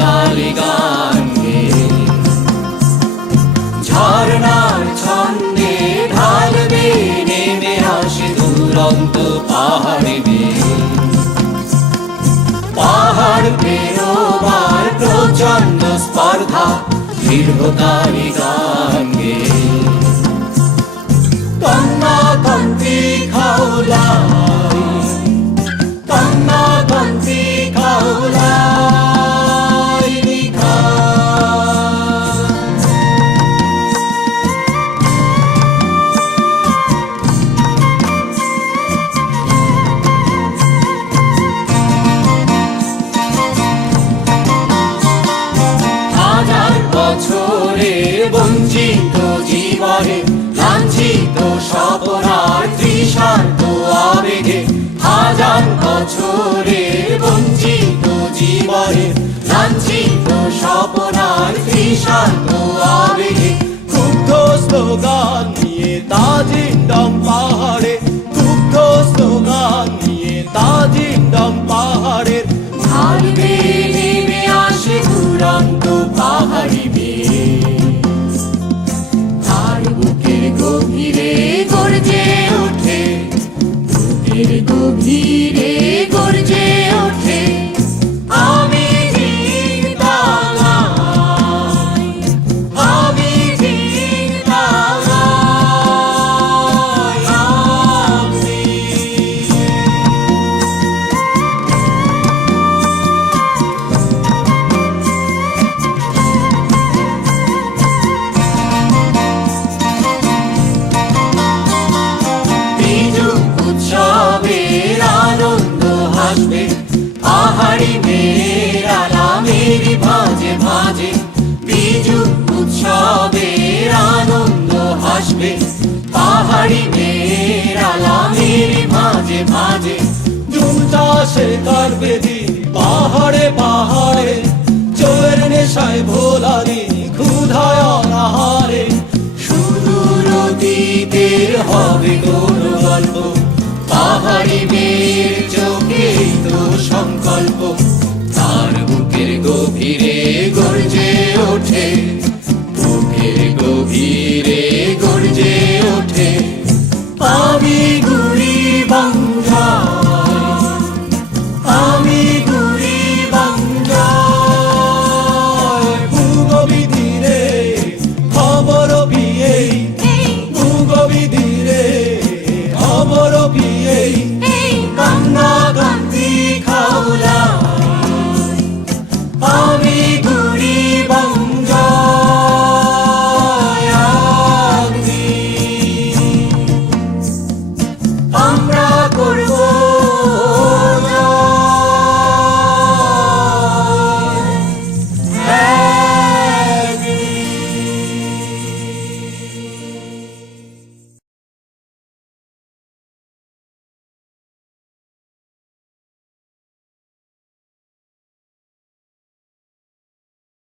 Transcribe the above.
তালি গান গেয়ে। ঝর্ণার ছন্দে ঢালবে নেমে আসে দুরন্ত পাহাড়ে বেয়ে। পাহাড় পেরোবার প্রচন্ড স্পর্ধা দীর্ঘতালি গান গেয়ে। কন্যা কন্তি খাওলাই, কন্যা কন্তি খাওলাই লিখা। হাজার বছরে বঞ্চিত জীবনে লাঞ্ছিত স্বপনার তৃষার্ত আবেগে। হাজার বছরে বঞ্চিত জীবনে লাঞ্ছিত স্বপনার তৃষার্ত আবেগে। ক্ষুব্ধ স্লোগান নিয়ে তাজিন্ডম পাহাড়ে, ক্ষুব্ধ স্লোগান নিয়ে তাজিন্ডম পাহাড়ের। ঢালবে নেমে আসে দুরন্ত পাহাড়ি বেয়ে। তার বুকের গভীরে গর্জে ওঠে, বুকের গভীরে গর্জে ওঠে আমি জিন্দালাই, আমি জিন্দালাই আমি। উৎসবের আনন্দ হাসবে পাহাড়ি মেয়ের আলামেরই ভাঁজে ভাঁজে। বিজু উৎসবের আনন্দ হাসবে পাহাড়ি মেয়ের আলামেরই ভাঁজে ভাঁজে। জুম চাষে কাটবে দিন পাহাড়ে পাহাড়ে, চোরের নেশায় ভোলা দিন ক্ষুধায় অনাহারে। সুদূর অতীতের হবে কোন গল্প, পাহাড়ি মেয়ের চোখে তো সংকল্প। তার বুকের গভীরে গর্জে ওঠে, বুকের গভীরে গর্জে ওঠে আমি।